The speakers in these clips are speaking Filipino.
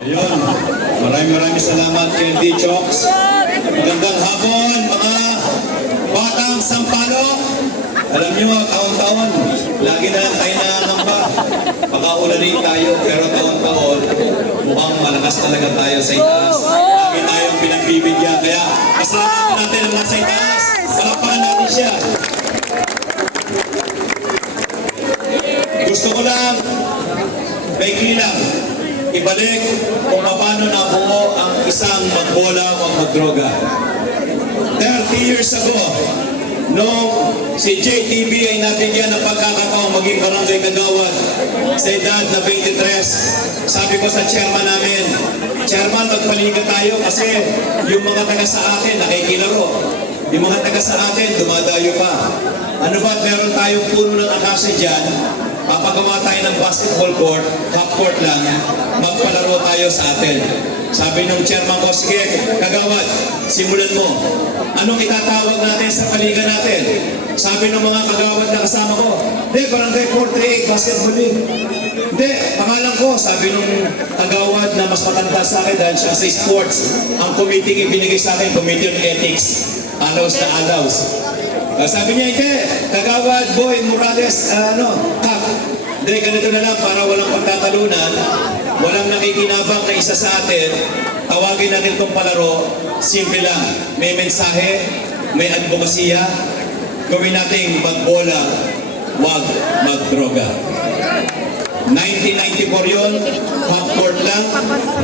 Ayun, maraming salamat Candy Chokes. Magandang hapon mga batang Sampaloc. Alam nyo, taon-taon, lagi na lang tayo nangangamba. Pagkaulanin tayo, pero taon-taon, mukhang malakas talaga tayo sa itaas. Lagi tayong pinagbibigyan, kaya kasama natin ang nasa itaas. Palakpakan natin siya. Gusto ko lang, may kilang, ibalik kung paano nabuo ang isang magbola o magdroga. 30 years ago, nung si JTB ay nabigyan ng pagkakataong maging barangay kagawad sa edad na 23, sabi ko sa chairman namin, Chairman, magpaliga tayo kasi yung mga taga sa atin nakikilaro. Yung mga taga sa atin dumadayo pa. Ano ba, meron tayong puno ng akasya dyan, papagawa tayo ng basketball court, half court lang, magpalaro tayo sa atin. Sabi nung chairman ko, sige, kagawad, simulan mo. Anong itatawag natin sa paliga natin? Sabi ng mga kagawad na kasama ko, hindi, barangay 438, basketball league. Hindi, pangalan ko, sabi nung kagawad na mas matanda sa akin dahil siya sa sports, ang committee ibinigay sa akin, Committee on Ethics, alaws na alaws. Sabi niya, hindi, kagawad, boy, Morales, kap. Hindi, ganito na lang para walang pagtatalunan, walang nakikinabang na isa sa atin, tawagin natin itong palaro, simple lang, may mensahe, may advokasya, gawin nating magbola, wag magdroga. 1994 yun, half court lang.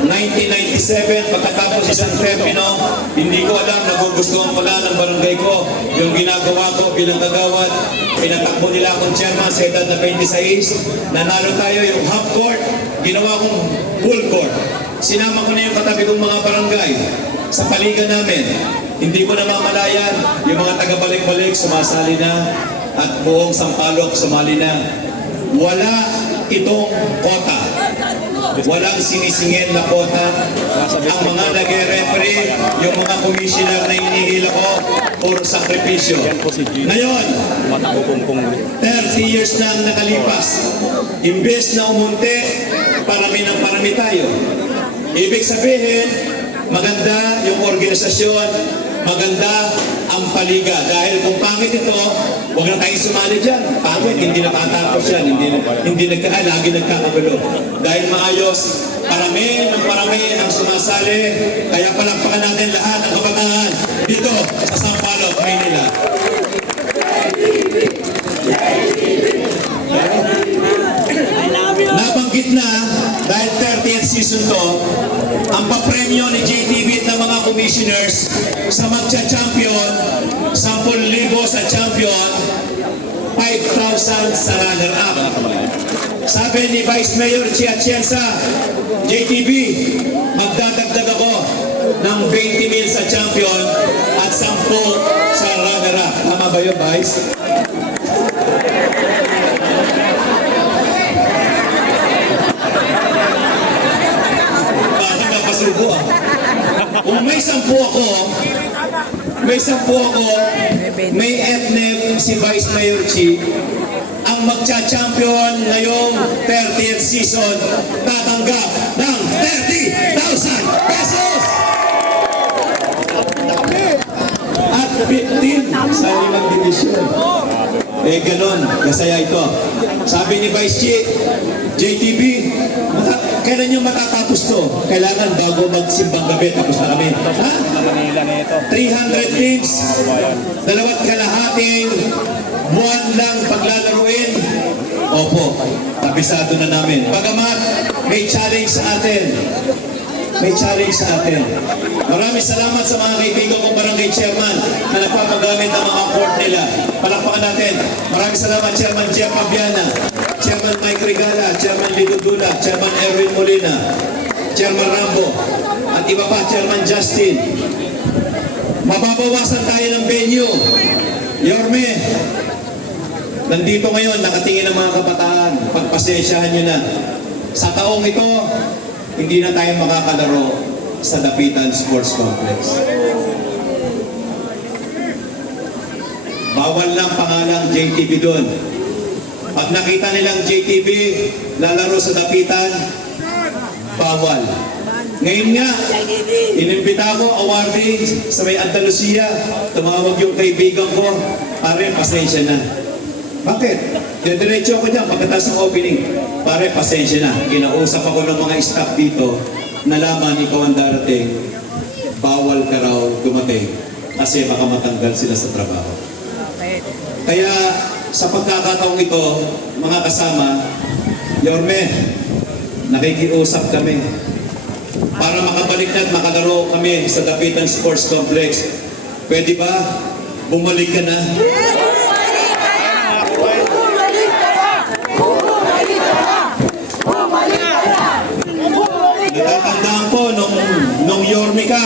1997, pagkatapos isang termino, hindi ko alam, nagugustuhan pala ng barangay ko yung ginagawa ko bilang kagawad. Pinatakbo nila akong chairman sa edad na 26. Nanalo tayo yung half court, ginawa kong full court. Sinama ko na yung katabi kong mga barangay sa paligan namin. Hindi ko na mamalayan, yung mga taga-balik-balik sumasali na at buong Sampaloc sumali na. Wala itong kota. Walang sinisingil na kota. Ang mga nag-referee, yung mga commissioner na hinihila ko, puro sakripisyo. Ngayon, 30 years na ang nakalipas. Imbes na umunti, parami ng parami tayo. Ibig sabihin, maganda yung organisasyon, maganda ang paliga. Dahil kung pangit ito, huwag na tayong sumali dyan. Pangit, hindi nakatapos yan, lagi nagkakagulo. Dahil maayos, parami ng parami ang sumasali, kaya palakpakan natin lahat ang kabataan dito sa Sampaloc, Maynila. Nabanggit na, dahil 30th season to, ang papremyo ni JTB at ng mga commissioners sa magcha-champion, 10,000 sa champion, 5,000 sa runner-up. Sabi ni Vice Mayor Chia Atienza, JTB, magdadagdag ako ng 20,000 sa champion at 10 sa runner-up. Tama ba yun, Vice? Kung may 10 ako, may FNF si Vice Mayor Chi, ang magcha-champion ngayong 30th season, tatanggap ng 30,000 pesos! At 15 sa 5 division. Eh ganon, kasaya ito. Sabi ni Vice Chi, JTB, kailan nyo matatapos to? Kailangan bago magsimbang gabi, tapos na kami. Ha? 300 teams, 2.5 buwan lang paglalaruin. Opo, kabisado na namin. Bagamat may challenge sa atin. Maraming salamat sa mga kaibigan kong barangay chairman na nagpapagamit ng mga court nila. Palakpakan natin. Maraming salamat Chairman Jeff Fabiana, Chairman Mike Regala, Chairman Lido Dula, Chairman Erwin Molina, Chairman Rambo, at iba pa, Chairman Justin. Mababawasan tayo ng venue. Yorme, nandito ngayon, nakatingin ang mga kabataan. Pagpasensyahan nyo na. Sa taong ito, hindi na tayo makakalaro sa Dapitan Sports Complex. Bawal lang pangalang JTB doon. Pag nakita nilang JTB lalaro sa Dapitan, bawal. Ngayon nga, inimbita ko, awarding sa may Andalusia. Tumawag yung kaibigan ko, pare, pasensya na. Bakit? Diretso ako dyan, pagkatapos ng opening. Pare, pasensya na. Kinausap ako ng mga staff dito, nalaman ikaw ang darating, bawal ka raw dumating kasi baka matanggal sila sa trabaho. Kaya sa pagkakataong ito, mga kasama, Yorme, nakikiusap kami para makabalik na at makalaro kami sa Dapitan Sports Complex. Pwede ba? Bumalik ka na. Natatandaan ko nung Yorme ka,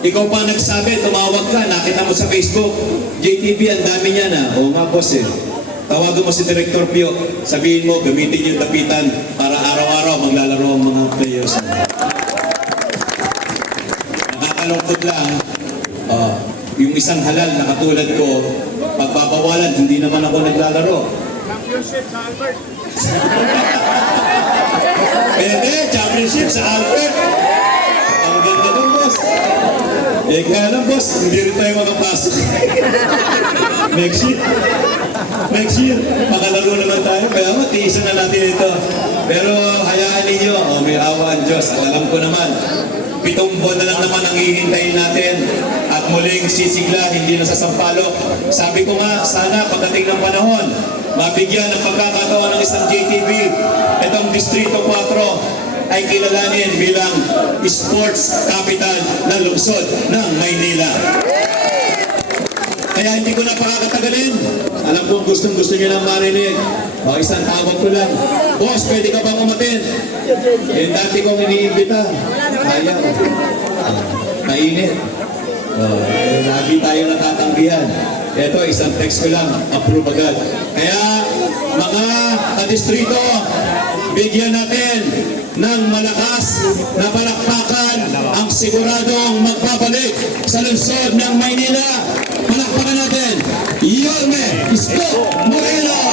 ikaw pa nagsabi, tumawag ka, nakita mo sa Facebook, JTV, ang dami niya na. Oo nga, boss eh. Tawagan mo si Director Pio, sabihin mo, gamitin yung Dapitan para araw-araw maglalaro ang mga players. Nakakalungkot lang, yung isang halal na katulad ko, pagpapawalan, hindi naman ako naglalaro. Championship sa Albert. Pwede, championship sa Albert. Ang ganda nun, boss. Kaya lang, boss, hindi rin tayo makapasok. Next year, makalaro naman tayo. Kaya matiisan na natin ito. Pero hayaan ninyo, may awa ang Diyos. Alam ko naman, 7 buwan na lang naman ang hihintayin natin. At muling sisigla, hindi na sa sampalok. Sabi ko nga, sana pagdating ng panahon, mabigyan ng pagkakataon ng isang JTV, itong Distrito 4 ay kilalanin bilang sports capital ng lungsod ng Maynila. Kaya hindi ko na pakakatagalin. Alam ko gustong-gusto nyo lang marinig. O isang tawag ko lang. Boss, pwede ka bang umatin? Yung dati kong iniimbita. Ayaw. Mainit. Lagi tayo natatanggihan. Ito, isang text ko lang. Approve agad. Kaya, mga kadistrito, bigyan natin ng malakas na palakpakan ang siguradong magbabalik sa lungsod ng Maynila. Palakpakan natin, Yorme Isko Moreno!